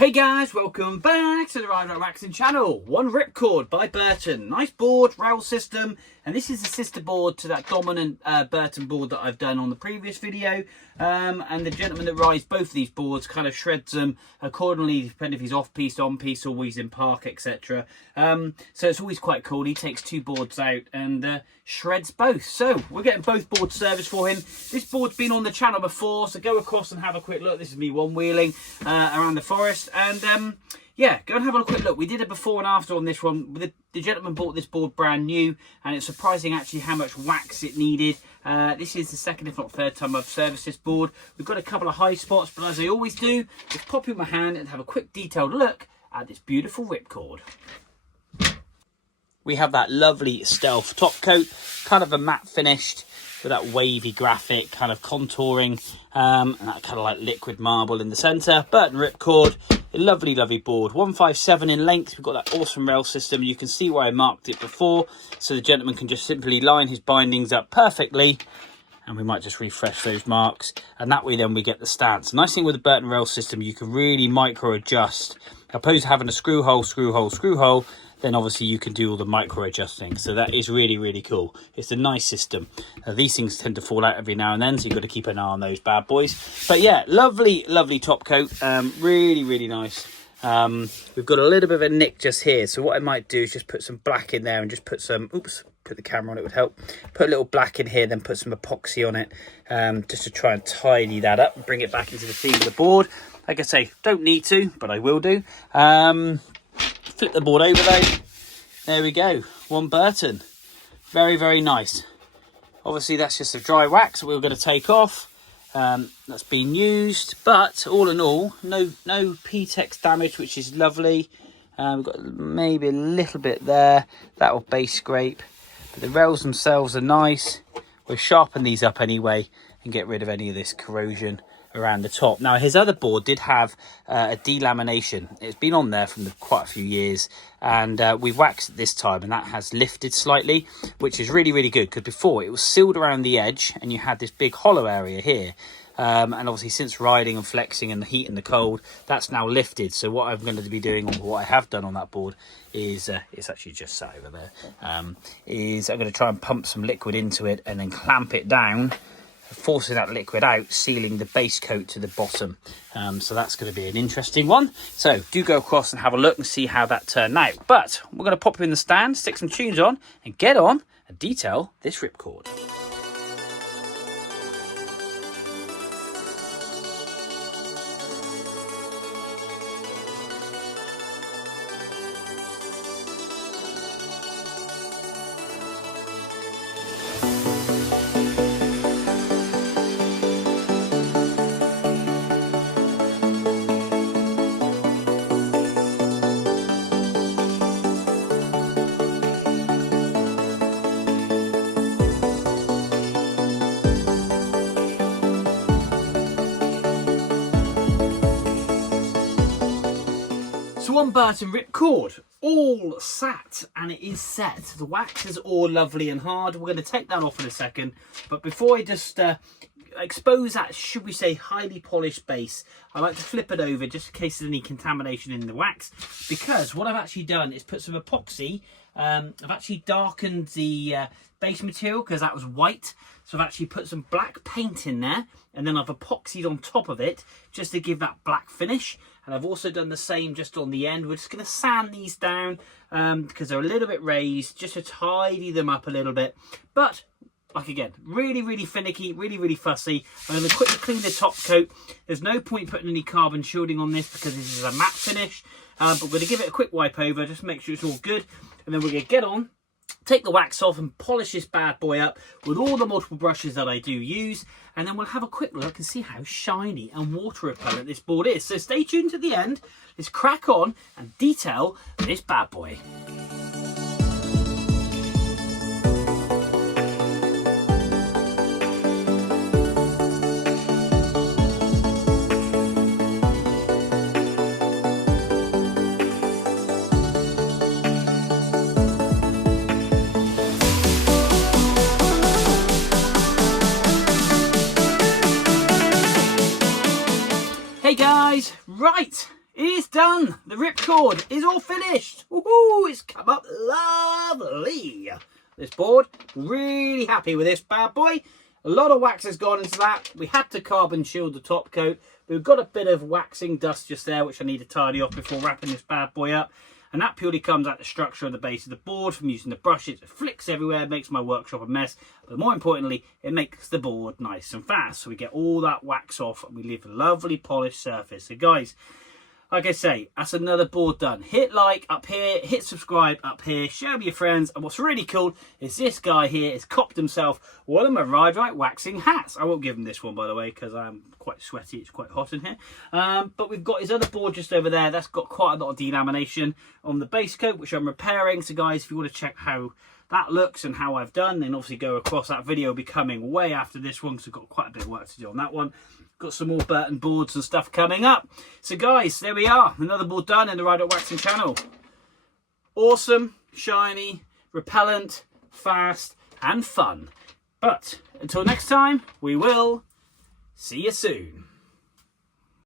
Hey guys, welcome back to the Ride Waxing channel. One ripcord by Burton. Nice board, rail system, and this is the sister board to that dominant Burton board that I've done on the previous video. And the gentleman that rides both of these boards kind of shreds them accordingly, depending if he's off-piste, on-piste, or he's in park, etc. So it's always quite cool. He takes two boards out and shreds both. So we're getting both boards serviced for him. This board's been on the channel before, so go across and have a quick look. This is me one-wheeling around the forest. And yeah, go and have a quick look. We did a before and after on this one. The gentleman bought this board brand new, and it's surprising actually how much wax it needed. This is the second, if not third time I've serviced this board. We've got a couple of high spots, but as I always do, just pop in my hand and have a quick detailed look at this beautiful ripcord. We have that lovely stealth top coat, kind of a matte finished, with that wavy graphic kind of contouring, and that kind of like liquid marble in the centre. Burton ripcord, a lovely board, 157 in length. We've got that awesome rail system. You can see where I marked it before, so the gentleman can just simply line his bindings up perfectly, and we might just refresh those marks, and that way then we get the stance. Nice thing with the Burton rail system, you can really micro adjust, opposed to having a screw hole, then obviously you can do all the micro adjusting. So that is really cool. It's a nice system. These things tend to fall out every now and then, so you've got to keep an eye on those bad boys. But yeah, lovely top coat. Really nice. We've got a little bit of a nick just here, so what I might do is just put some black in there and just put some, oops, put the camera on, it would help. Put a little black in here, then put some epoxy on it, just to try and tidy that up and bring it back into the theme of the board. Like I say, don't need to, but I will do. Flip the board over though. There we go. One Burton. Very nice. Obviously that's just a dry wax that we're going to take off. That's been used, but all in all, no PTEX damage, which is lovely. We've got maybe a little bit there. That will base scrape. But the rails themselves are nice. We'll sharpen these up anyway and get rid of any of this corrosion around the top. Now his other board did have a delamination. It's been on there from quite a few years, and we've waxed it this time, and that has lifted slightly, which is really good, because before it was sealed around the edge and you had this big hollow area here, and obviously since riding and flexing and the heat and the cold, that's now lifted. So what I'm going to be doing, or what I have done on that board, is it's actually just sat over there, is I'm going to try and pump some liquid into it and then clamp it down, forcing that liquid out, sealing the base coat to the bottom. So that's going to be an interesting one. So do go across and have a look and see how that turned out. But we're going to pop you in the stand, stick some tunes on, and get on and detail this ripcord. So one Burton ripcord, all sat, and it is set. The wax is all lovely and hard. We're going to take that off in a second, but before I just expose that, should we say, highly polished base, I like to flip it over just in case there's any contamination in the wax, because what I've actually done is put some epoxy. I've actually darkened the base material because that was white, so I've actually put some black paint in there, and then I've epoxied on top of it just to give that black finish. And I've also done the same just on the end. We're just going to sand these down because they're a little bit raised, just to tidy them up a little bit. But like again, really finicky, really fussy. I'm going to quickly clean the top coat. There's no point putting any carbon shielding on this because this is a matte finish. But we're going to give it a quick wipe over, just to make sure it's all good. And then we're going to get on, take the wax off and polish this bad boy up with all the multiple brushes that I do use, and then we'll have a quick look and see how shiny and water repellent this board is. So stay tuned to the end. Let's crack on and detail this bad boy. Hey guys, right, It's done. The ripcord is all finished. Woohoo! It's come up lovely. This board, really happy with this bad boy. A lot of wax has gone into that. We had to carbon shield the top coat. We've got a bit of waxing dust just there, which I need to tidy off before wrapping this bad boy up. And that purely comes out the structure of the base of the board from using the brushes. It flicks everywhere, makes my workshop a mess. But more importantly, it makes the board nice and fast. So we get all that wax off and we leave a lovely polished surface. So guys, like I say, that's another board done. Hit like up here, hit subscribe up here, share with your friends. And what's really cool is this guy here has copped himself one of my Ride Right waxing hats. I won't give him this one, by the way, because I'm quite sweaty. It's quite hot in here. But we've got his other board just over there. That's got quite a lot of delamination on the base coat, which I'm repairing. So guys, if you want to check how that looks and how I've done, then obviously go across. That video will be coming way after this one, because I've got quite a bit of work to do on that one. Got some more Burton boards and stuff coming up. So guys, there we are. Another board done in the Ride Right Waxing channel. Awesome, shiny, repellent, fast and fun. But until next time, we will see you soon.